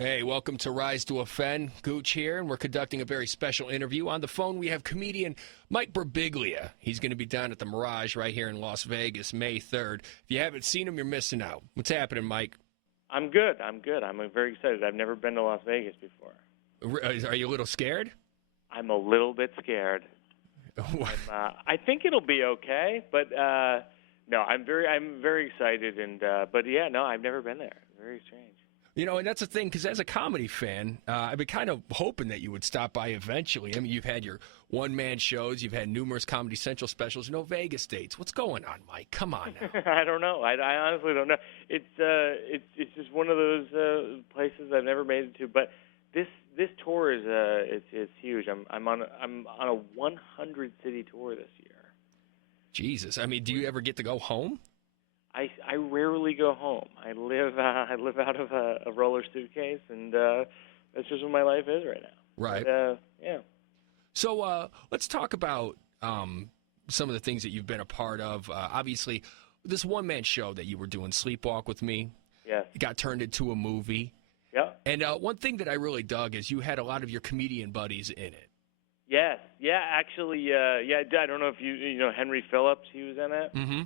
Hey, welcome to Rise to Offend. Gooch here, and we're conducting a very special interview. On the phone, we have comedian Mike Birbiglia. He's going to be down at the Mirage right here in Las Vegas, May 3rd. If you haven't seen him, you're missing out. What's happening, Mike? I'm good. I'm very excited. I've never been to Las Vegas before. Are you a little scared? I'm a little bit scared. I think it'll be okay, but no, I'm very excited. But yeah, no, I've never been there. Very strange. You know, and that's the thing, because as a comedy fan, I've been kind of hoping that you would stop by eventually. I mean, you've had your one-man shows, you've had numerous Comedy Central specials, no Vegas dates. What's going on, Mike? Come on now. I don't know. I honestly don't know. It's just one of those places I've never made it to. But this tour is it's huge. I'm on a 100-city tour this year. Jesus. I mean, do you ever get to go home? I rarely go home. I live out of a roller suitcase, and that's just what my life is right now. Right. But, yeah. So let's talk about some of the things that you've been a part of. Obviously, this one-man show that you were doing, Sleepwalk with Me, got turned into a movie. Yeah. And one thing that I really dug is you had a lot of your comedian buddies in it. Yes. Yeah. Actually, yeah. I don't know if you know Henry Phillips. He was in it. Mm-hmm.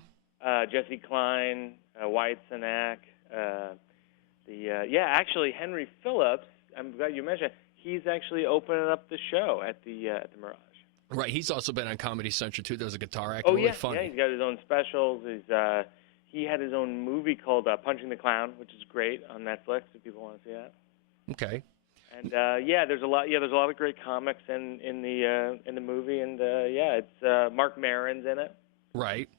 Jesse Klein, Wyatt Cenac, actually Henry Phillips. I'm glad you mentioned. He's actually opening up the show at the Mirage. Right. He's also been on Comedy Central too. There's a guitar act. Oh really yeah, funny. Yeah. He's got his own specials. He had his own movie called Punching the Clown, which is great on Netflix if people want to see that. Okay. And there's a lot. Yeah, there's a lot of great comics in the movie, and it's Mark Maron's in it. Right.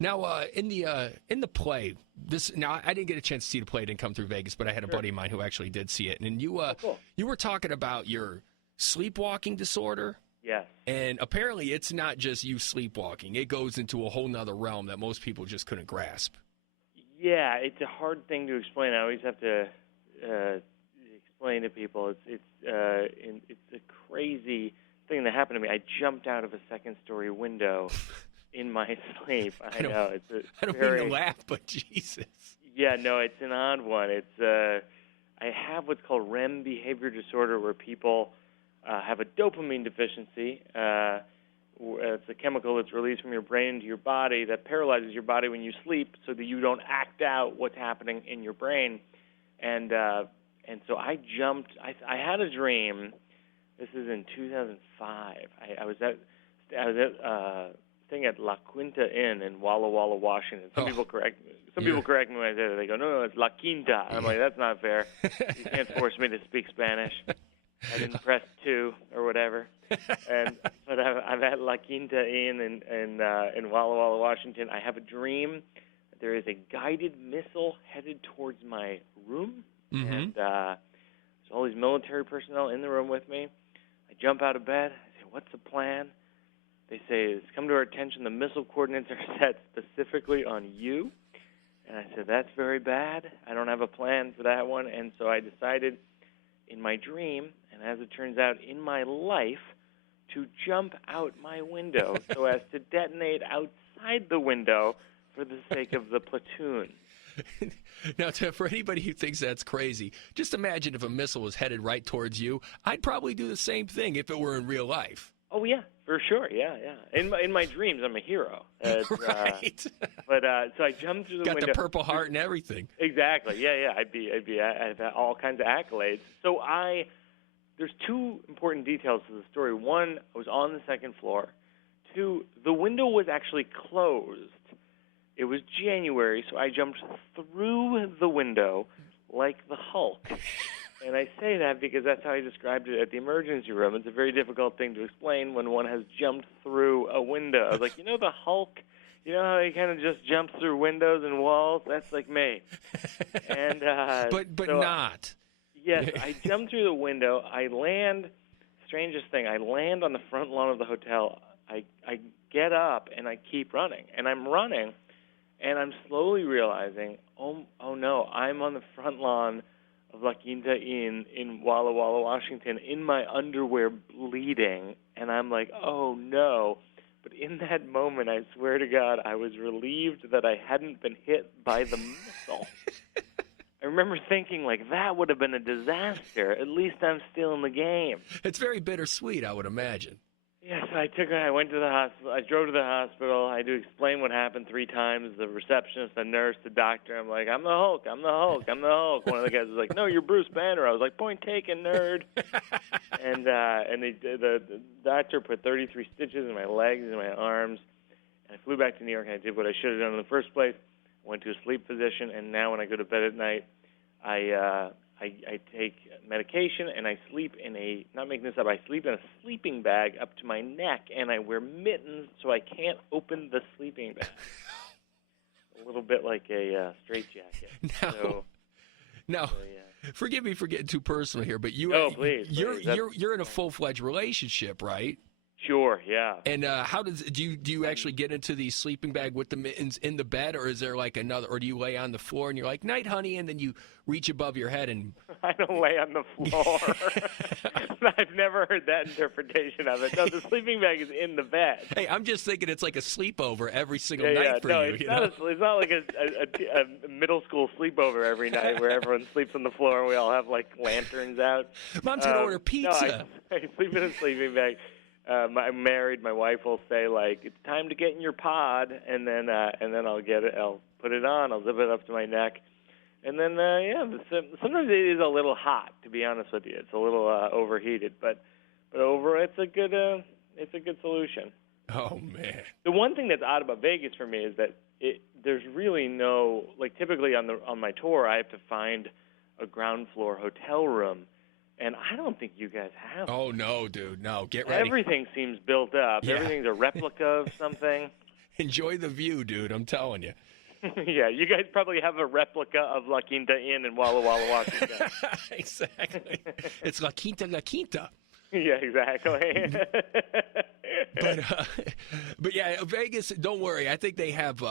Now, in the play, I didn't get a chance to see the play. It didn't come through Vegas, but I had a buddy of mine who actually did see it. And you were talking about your sleepwalking disorder. Yes. And apparently it's not just you sleepwalking. It goes into a whole nother realm that most people just couldn't grasp. Yeah, it's a hard thing to explain. I always have to explain to people. It's a crazy thing that happened to me. I jumped out of a second-story window in my sleep. I know. I don't mean to laugh, but Jesus. Yeah, no, it's an odd one. I have what's called REM behavior disorder, where people have a dopamine deficiency. It's a chemical that's released from your brain into your body that paralyzes your body when you sleep, so that you don't act out what's happening in your brain. And so I jumped. I had a dream. This is in 2005. I was at thing at La Quinta Inn in Walla Walla, Washington. Some people correct me when I say that. They go, no, it's La Quinta. I'm like, that's not fair. You can't force me to speak Spanish. I didn't press 2 or whatever. But I'm at La Quinta Inn in Walla Walla, Washington. I have a dream that there is a guided missile headed towards my room. Mm-hmm. And there's all these military personnel in the room with me. I jump out of bed. I say, what's the plan? They say, it's come to our attention, the missile coordinates are set specifically on you. And I said, that's very bad. I don't have a plan for that one. And so I decided in my dream, and as it turns out in my life, to jump out my window so as to detonate outside the window for the sake of the platoon. Now, for anybody who thinks that's crazy, just imagine if a missile was headed right towards you. I'd probably do the same thing if it were in real life. Oh yeah, for sure, yeah. In my dreams, I'm a hero. Right. So I jumped through the window. Got the Purple Heart and everything. Exactly. Yeah. I'd have all kinds of accolades. So there's two important details to the story. One, I was on the second floor. Two, the window was actually closed. It was January, so I jumped through the window like the Hulk. And I say that because that's how I described it at the emergency room. It's a very difficult thing to explain when one has jumped through a window. I was like, you know the Hulk? You know how he kind of just jumps through windows and walls? That's like me. And but not. Yes, I jump through the window. I land, strangest thing, I land on the front lawn of the hotel. I get up and I keep running. And I'm running, and I'm slowly realizing, oh no, I'm on the front lawn of La Quinta Inn in Walla Walla, Washington, in my underwear bleeding, and I'm like, oh no. But in that moment, I swear to God, I was relieved that I hadn't been hit by the missile. I remember thinking, like, that would have been a disaster. At least I'm still in the game. It's very bittersweet, I would imagine. Yes, I went to the hospital. I drove to the hospital. I had to explain what happened 3 times. The receptionist, the nurse, the doctor. I'm like, I'm the Hulk. I'm the Hulk. I'm the Hulk. One of the guys was like, no, you're Bruce Banner. I was like, point taken, nerd. and the doctor put 33 stitches in my legs and my arms. And I flew back to New York, and I did what I should have done in the first place. I went to a sleep physician, and now when I go to bed at night, I take medication, and I sleep in not making this up, I sleep in a sleeping bag up to my neck, and I wear mittens so I can't open the sleeping bag. A little bit like a straitjacket. Now, forgive me for getting too personal here, but please, you're in a full-fledged relationship, right? Sure, yeah. And how do you actually get into the sleeping bag with the mittens in the bed, or is there like another, or do you lay on the floor and you're like, night, honey, and then you reach above your head and... I don't lay on the floor. I've never heard that interpretation of it. No, the sleeping bag is in the bed. Hey, I'm just thinking it's like a sleepover every single night for you. It's not like a middle school sleepover every night where everyone sleeps on the floor and we all have like lanterns out. Mom's going to order pizza. No, I sleep in a sleeping bag. I'm married. My wife will say, like, it's time to get in your pod, and then I'll get it. I'll put it on. I'll zip it up to my neck, and then sometimes it is a little hot. To be honest with you, it's a little overheated, but it's a good solution. Oh man. The one thing that's odd about Vegas for me is that there's really no, like, typically on my tour I have to find a ground floor hotel room. And I don't think you guys have. Oh, no, dude. No, get ready. Everything seems built up. Yeah. Everything's a replica of something. Enjoy the view, dude. I'm telling you. Yeah, you guys probably have a replica of La Quinta Inn in Walla Walla, Washington. Exactly. It's La Quinta, La Quinta. Yeah, exactly. But yeah, Vegas, don't worry. I think they have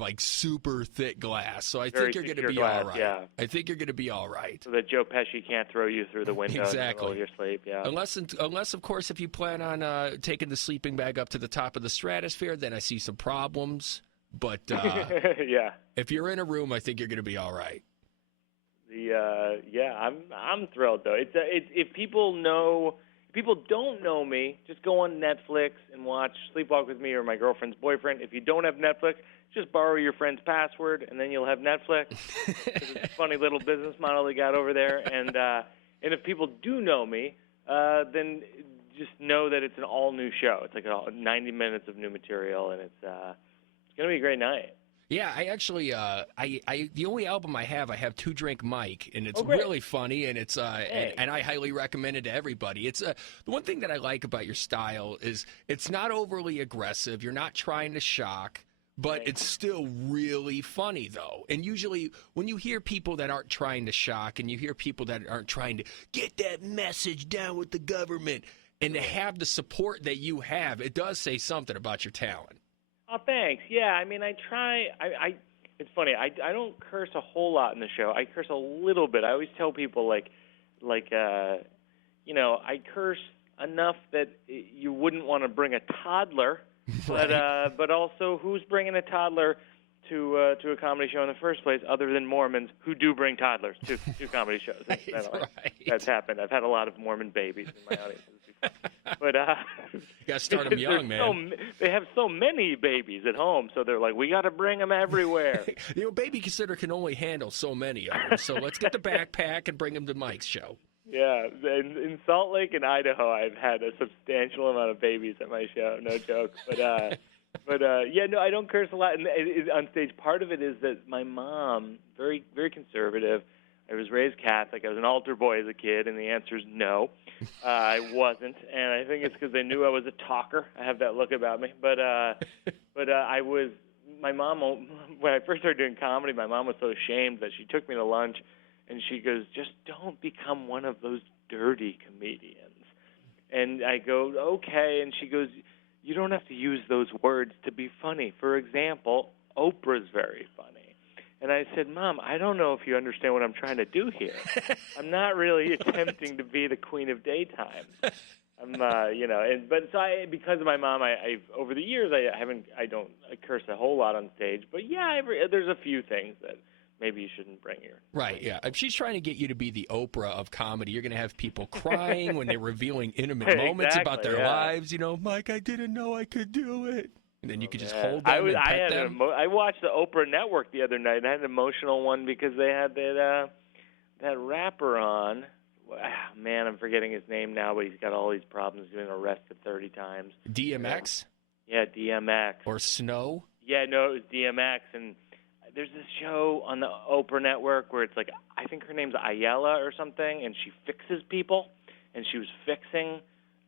like super thick glass, so I think you're going to be all right. Yeah. I think you're going to be all right. So that Joe Pesci can't throw you through the window in the middle of your sleep. Yeah. Unless of course, if you plan on taking the sleeping bag up to the top of the stratosphere, then I see some problems. But yeah, if you're in a room, I think you're going to be all right. I'm thrilled though. If people don't know me, just go on Netflix and watch Sleepwalk with Me or My Girlfriend's Boyfriend. If you don't have Netflix, just borrow your friend's password and then you'll have Netflix. It's a funny little business model they got over there. And if people do know me, then just know that it's an all new show. It's like 90 minutes of new material, and it's gonna be a great night. Yeah, I actually, the only album I have To Drink Mike, and it's really funny, and it's, and I highly recommend it to everybody. It's, the one thing that I like about your style is it's not overly aggressive. You're not trying to shock, but it's still really funny, though. And usually when you hear people that aren't trying to shock, and you hear people that aren't trying to get that message down with the government, and to have the support that you have, it does say something about your talent. Oh, thanks. Yeah, I mean, I try. It's funny. I don't curse a whole lot in the show. I curse a little bit. I always tell people, I curse enough that you wouldn't want to bring a toddler, but also who's bringing a toddler to a comedy show in the first place, other than Mormons who do bring toddlers to comedy shows. That's happened. I've had a lot of Mormon babies in my audience. But you got to start them young, man. They have so many babies at home, so they're like, we got to bring them everywhere. Babysitter can only handle so many of them, so let's get the backpack and bring them to Mike's show. Yeah, in Salt Lake and Idaho, I've had a substantial amount of babies at my show, no joke. But I don't curse a lot. And on stage, part of it is that my mom, very, very conservative. I was raised Catholic. I was an altar boy as a kid, and the answer is no. I wasn't, and I think it's because they knew I was a talker. I have that look about me. But I was. My mom, when I first started doing comedy, my mom was so ashamed that she took me to lunch, and she goes, "Just don't become one of those dirty comedians." And I go, "Okay," and she goes, "You don't have to use those words to be funny. For example, Oprah's very funny." And I said, "Mom, I don't know if you understand what I'm trying to do here. I'm not really attempting to be the queen of daytime. I'm, because of my mom, I've over the years I don't curse a whole lot on stage. But yeah, there's a few things maybe you shouldn't bring your... Right, yeah. If she's trying to get you to be the Oprah of comedy, you're going to have people crying when they're revealing intimate moments about their lives. You know, Mike, I didn't know I could do it. And then you could just hold them and pet them. I watched the Oprah Network the other night, and I had an emotional one because they had that rapper on. Man, I'm forgetting his name now, but he's got all these problems. He's been arrested 30 times. DMX? Yeah, DMX. Or Snow? Yeah, no, it was DMX. And there's this show on the Oprah Network where it's like, I think her name's Ayala or something, and she fixes people. And she was fixing,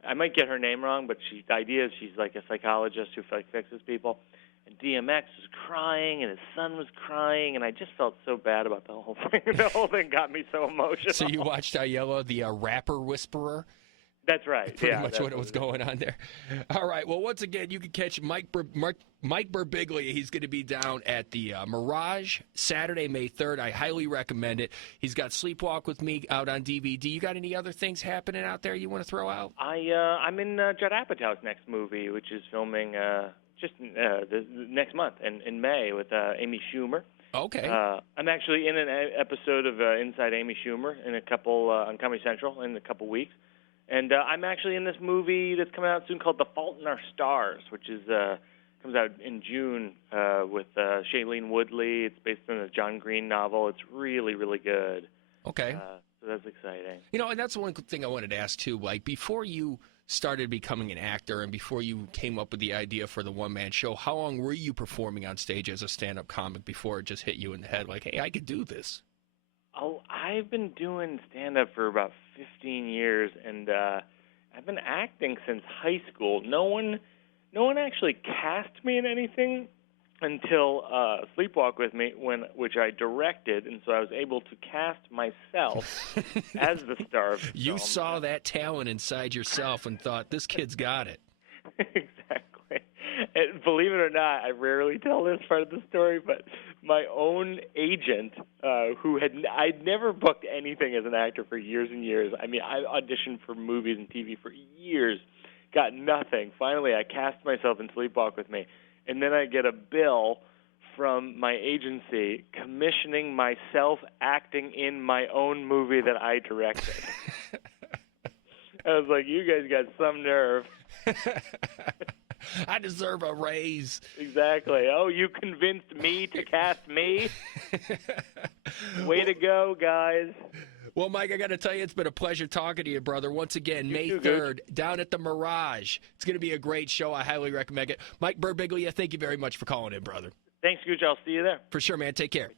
I might get her name wrong, but the idea is she's like a psychologist who fixes people. And DMX was crying, and his son was crying, and I just felt so bad about the whole thing. The whole thing got me so emotional. So you watched Ayala, the rapper whisperer? That's right. Pretty much what was going on there. All right. Well, once again, you can catch Mike Birbiglia. He's going to be down at the Mirage Saturday, May 3rd. I highly recommend it. He's got Sleepwalk with Me out on DVD. You got any other things happening out there you want to throw out? I'm in Judd Apatow's next movie, which is filming just next month in May with Amy Schumer. Okay. I'm actually in an episode of Inside Amy Schumer in a couple on Comedy Central in a couple weeks. And I'm actually in this movie that's coming out soon called The Fault in Our Stars, which is comes out in June with Shailene Woodley. It's based on a John Green novel. It's really, really good. Okay. So that's exciting. You know, and that's one thing I wanted to ask, too. Like, before you started becoming an actor and before you came up with the idea for the one-man show, how long were you performing on stage as a stand-up comic before it just hit you in the head, like, hey, I could do this? Oh, I've been doing stand-up for about 15 years, and I've been acting since high school. No one actually cast me in anything until Sleepwalk with Me, which I directed, and so I was able to cast myself as the star of the You film. saw that talent inside yourself and thought, this kid's got it. Exactly. And believe it or not, I rarely tell this part of the story, but my own agent, I'd never booked anything as an actor for years and years. I mean, I auditioned for movies and TV for years, got nothing. Finally, I cast myself in Sleepwalk with Me, and then I get a bill from my agency commissioning myself acting in my own movie that I directed. I was like, you guys got some nerve. I deserve a raise. Exactly. Oh, you convinced me to cast me? Way to go, guys. Well, Mike, I got to tell you, it's been a pleasure talking to you, brother. Once again, May 3rd, Gooch. down at the Mirage. It's going to be a great show. I highly recommend it. Mike Birbiglia, thank you very much for calling in, brother. Thanks, Gooch. I'll see you there. For sure, man. Take care.